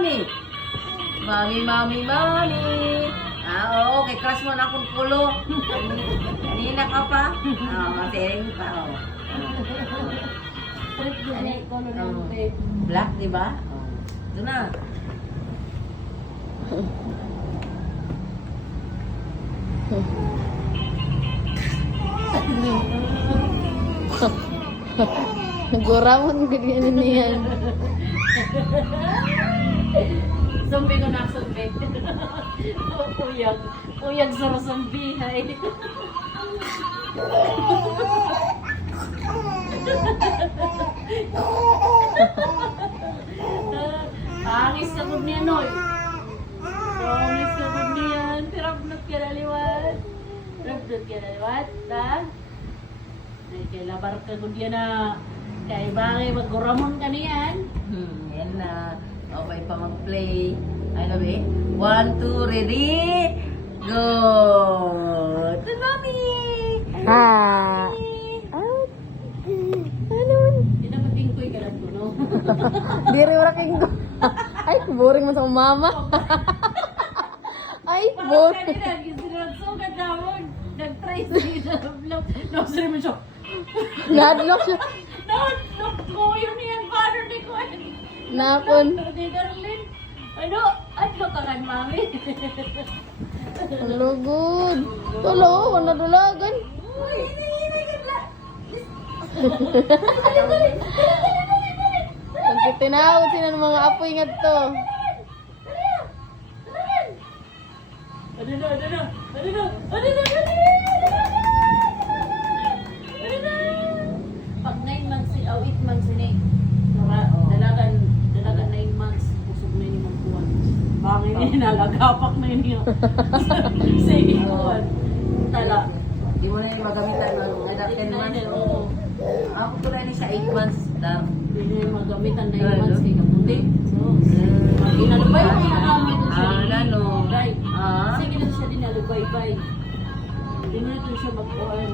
mami. Mami. Oo, kay crush mo na akong pulo. Kanina ka pa. Masering pa. Black, di ba? Ito na. Goramon ganyan niyan. Zombie ko na zombie. Uyag sa zombie hay. Angis ka gud niya noy. Angis ka gud niyan. Tirablot ka naliwat. Tirablot ka naliwat. Ta? Ay, kay labar ka gud yan na. Kay bagay magguramon ka niyan. Yan na. Okay pa mag-play. Ano ba eh? 1, 2, ready? Go! Ito, mami! Ha. Ano? Hindi na matingkoy ka lang ko, no? Diri ora king. Ay, boring man sa mama. Ay, boring. Kanina, ginsinagsugat naman. Nag-try sa vlog. Nasari mo siya. Nadlock siya. No, ko yun yan, father ni ko. Napon. Di Darlene. Ano ka kan, mami? Hello, good. Tulo, wala dulagan. Uy, hinay ka lang. Pag tinawag sila ng mga apoy nga to. Ano na. Pag 9 months, 8 months ni. Dalagan 9 months. Pusog na yung mga buwan. Bangin ni nalagapak na yun yun. Sige, buwan. Tala. Hindi mo na yung magamitan ng ada 10 months. Oo. Ako pala ni sa 8 months. Dar. Hindi na yung magamitan 9 months kay kaputi. So, inalubay ko yung namin ko siya. Ano? Right. Ah? Sige na siya din alubay-bay. Hindi na ito siya magkuhan.